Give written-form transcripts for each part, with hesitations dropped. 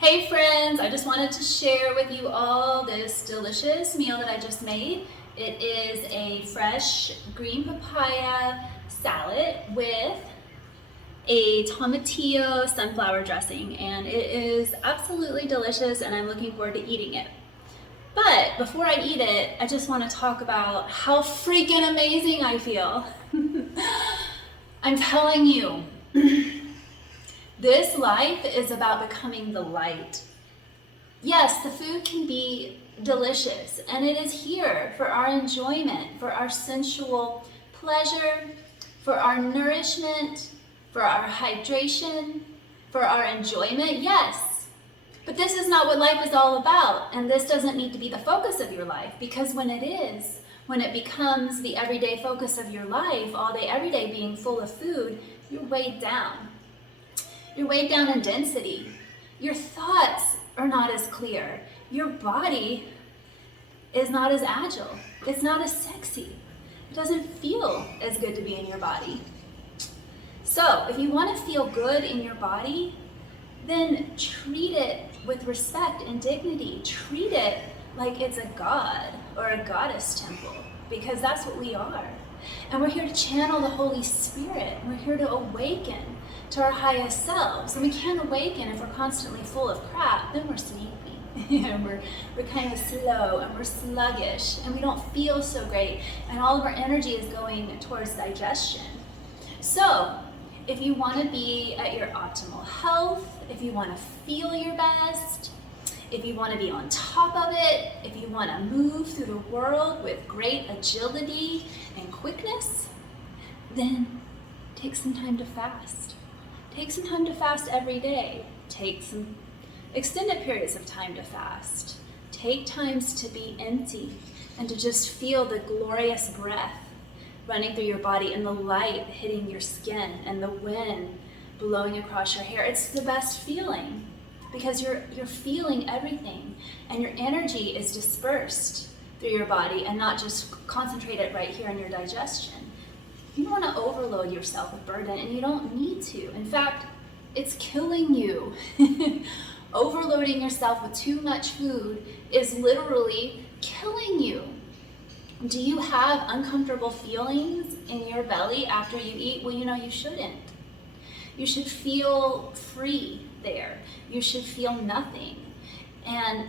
Hey friends, I just wanted to share with you all this delicious meal that I just made. It is a fresh green papaya salad with a tomatillo sunflower dressing, and it is absolutely delicious and I'm looking forward to eating it. But before I eat it, I just want to talk about how freaking amazing I feel. I'm telling you, this life is about becoming the light. Yes, the food can be delicious, and it is here for our enjoyment, for our sensual pleasure, for our nourishment, for our hydration, for our enjoyment, yes. But this is not what life is all about, and this doesn't need to be the focus of your life, because when it is, when it becomes the everyday focus of your life, all day, every day being full of food, you're weighed down. You're weighed down in density. Your thoughts are not as clear. Your body is not as agile. It's not as sexy. It doesn't feel as good to be in your body. So if you want to feel good in your body, then treat it with respect and dignity. Treat it like it's a god or a goddess temple, because that's what we are. And we're here to channel the Holy Spirit. We're here to awaken to our highest selves. And we can't awaken if we're constantly full of crap. Then we're sleepy. And we're kind of slow and we're sluggish and we don't feel so great. And all of our energy is going towards digestion. So if you want to be at your optimal health, if you want to feel your best, if you want to be on top of it, if you want to move through the world with great agility and quickness, then take some time to fast. Take some time to fast every day. Take some extended periods of time to fast. Take times to be empty and to just feel the glorious breath running through your body and the light hitting your skin and the wind blowing across your hair. It's the best feeling because you're feeling everything and your energy is dispersed through your body and not just concentrated right here in your digestion. You don't want to overload yourself with burden, and you don't need to. In fact, it's killing you. Overloading yourself with too much food is literally killing you. Do you have uncomfortable feelings in your belly after you eat? Well, you shouldn't. You should feel free there. You should feel nothing. And,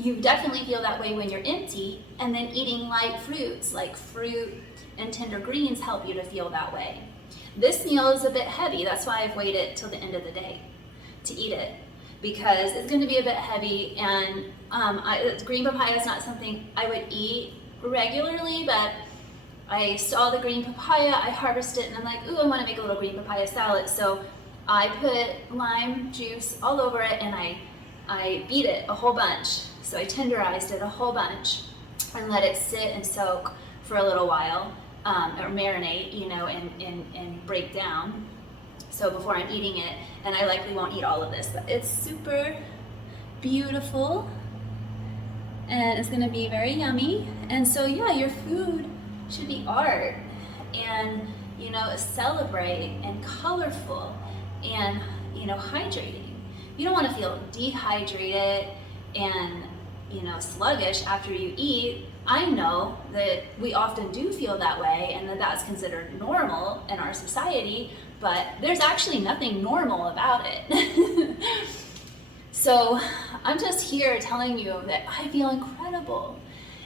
you definitely feel that way when you're empty, and then eating light fruits like fruit and tender greens help you to feel that way. This meal is a bit heavy. That's why I've waited till the end of the day to eat it, because it's going to be a bit heavy, and green papaya is not something I would eat regularly, but I saw the green papaya, I harvested it, and I'm like, ooh, I want to make a little green papaya salad. So I put lime juice all over it, and I beat it a whole bunch. So I tenderized it a whole bunch and let it sit and soak for a little while, or marinate, and break down. So before I'm eating it, and I likely won't eat all of this, but it's super beautiful and it's gonna be very yummy. And so yeah, your food should be art and, celebrate and colorful and, hydrating. You don't want to feel dehydrated and sluggish after you eat. I know that we often do feel that way and that that's considered normal in our society, but there's actually nothing normal about it. So I'm just here telling you that I feel incredible,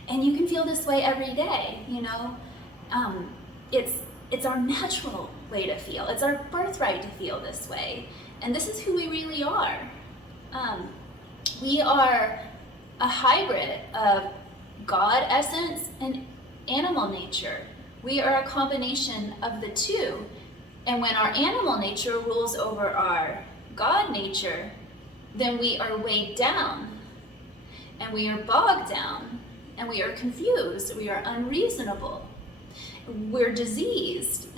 and you can feel this way every day. It's our natural way to feel. It's our birthright to feel this way, and this is who we really are. We are a hybrid of God essence and animal nature. We are a combination of the two. And when our animal nature rules over our God nature, then we are weighed down, and we are bogged down, and we are confused, we are unreasonable, we're diseased.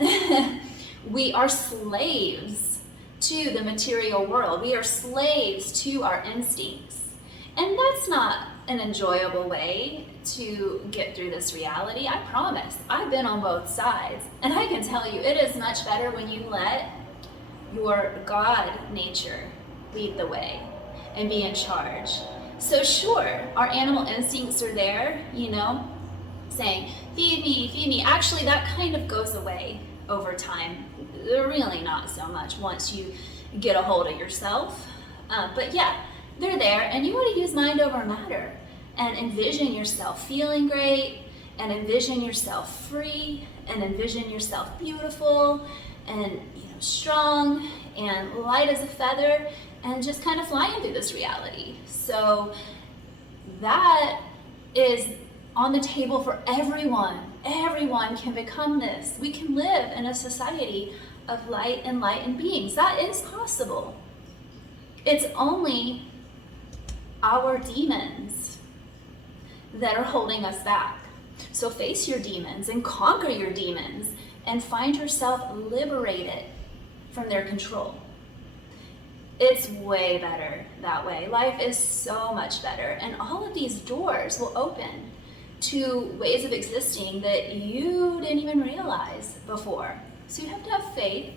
We are slaves to the material world. We are slaves to our instincts. And that's not an enjoyable way to get through this reality. I promise. I've been on both sides, and I can tell you it is much better when you let your God nature lead the way and be in charge. So sure, our animal instincts are there, saying, feed me. Actually, that kind of goes away over time. Really not so much once you get a hold of yourself. But yeah, they're there, and you want to use mind over matter and envision yourself feeling great, and envision yourself free, and envision yourself beautiful and strong and light as a feather, and just kind of flying through this reality. So that is on the table for everyone. Everyone can become this. We can live in a society of light and beings. That is possible. It's only our demons that are holding us back. So face your demons and conquer your demons and find yourself liberated from their control. It's way better that way. Life is so much better. And all of these doors will open to ways of existing that you didn't even realize before. So you have to have faith,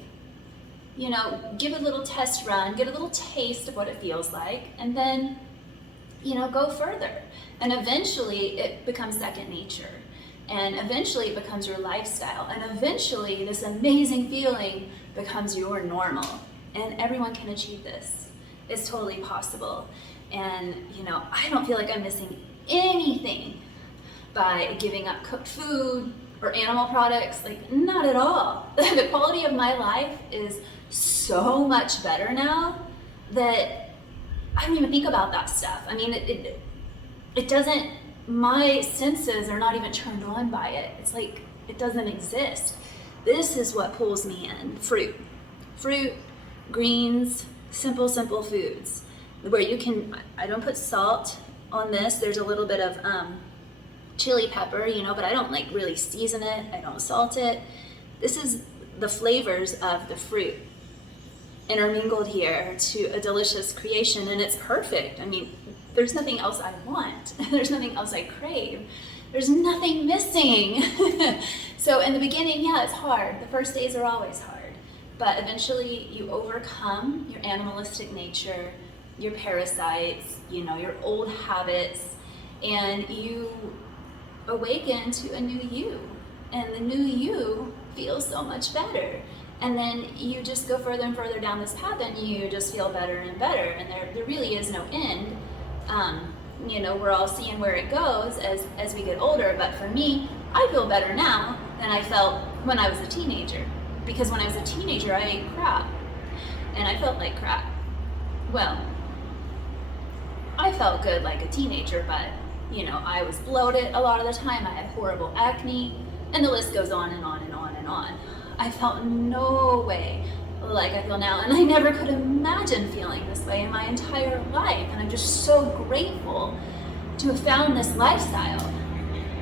give a little test run, get a little taste of what it feels like, and then, go further. And eventually it becomes second nature. And eventually it becomes your lifestyle. And eventually this amazing feeling becomes your normal. And everyone can achieve this. It's totally possible. And, I don't feel like I'm missing anything by giving up cooked food or animal products. Like, not at all. The quality of my life is so much better now that I don't even think about that stuff. I mean, it doesn't, my senses are not even turned on by it. It's like it doesn't exist. This is what pulls me in. Fruit, greens, simple foods where you can, I don't put salt on this. There's a little bit of chili pepper, but I don't really season it. I don't salt it. This is the flavors of the fruit intermingled here to a delicious creation, and it's perfect. I mean, there's nothing else I want. There's nothing else I crave. There's nothing missing. So in the beginning, yeah, it's hard. The first days are always hard. But eventually you overcome your animalistic nature, your parasites, your old habits, and you awaken to a new you. And the new you feels so much better. And then you just go further and further down this path, and you just feel better and better. And there really is no end. We're all seeing where it goes as we get older. But for me, I feel better now than I felt when I was a teenager. Because when I was a teenager, I ate crap. And I felt like crap. Well, I felt good like a teenager, but I was bloated a lot of the time. I had horrible acne, and the list goes on and on and on and on. I felt no way like I feel now, and I never could imagine feeling this way in my entire life. And I'm just so grateful to have found this lifestyle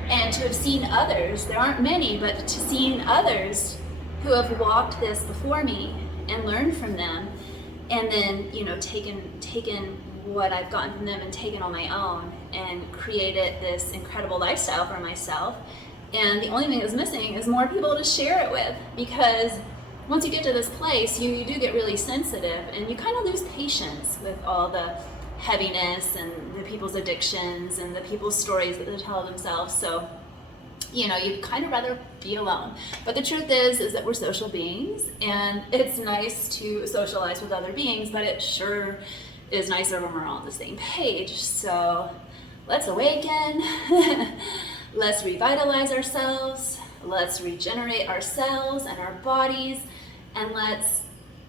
and to have seen others. There aren't many, but to seen others who have walked this before me and learned from them, and then taken what I've gotten from them and taken on my own and created this incredible lifestyle for myself. And the only thing that's missing is more people to share it with, because once you get to this place, you do get really sensitive, and you kind of lose patience with all the heaviness and the people's addictions and the people's stories that they tell themselves. So, you'd kind of rather be alone. But the truth is that we're social beings, and it's nice to socialize with other beings, but it sure is nicer when we're all on the same page. So let's awaken. Let's revitalize ourselves. Let's regenerate ourselves and our bodies, and let's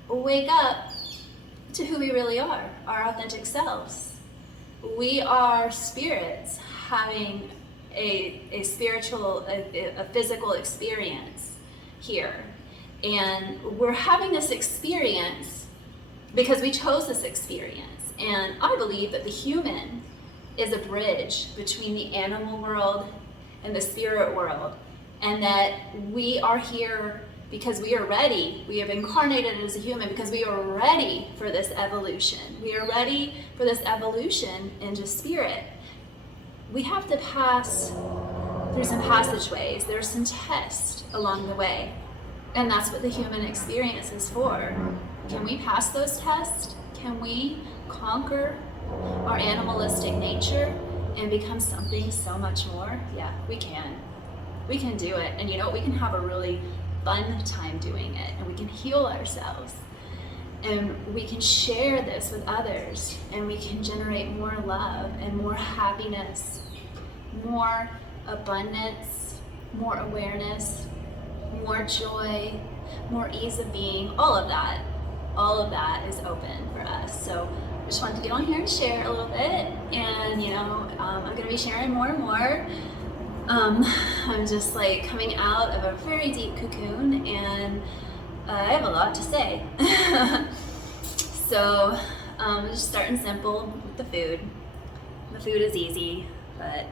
wake up to who we really are, our authentic selves. We are spirits having a spiritual, a physical experience here. And we're having this experience because we chose this experience. And I believe that the human is a bridge between the animal world and the spirit world, and that we are here because we are ready. We have incarnated as a human because we are ready for this evolution. We are ready for this evolution into spirit. We have to pass through some passageways. There's some tests along the way. And that's what the human experience is for. Can we pass those tests? Can we conquer our animalistic nature and become something so much more? Yeah, we can. We can do it. And you know, we can have a really fun time doing it, and we can heal ourselves. And we can share this with others, and we can generate more love and more happiness, more abundance, more awareness, more joy, more ease of being, all of that is open for us. So I just wanted to get on here and share a little bit, and you know, I'm going to be sharing more and more. I'm just like coming out of a very deep cocoon, and I have a lot to say. So just starting simple with the food. The food is easy, but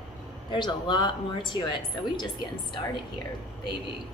there's a lot more to it. So we're just getting started here, baby.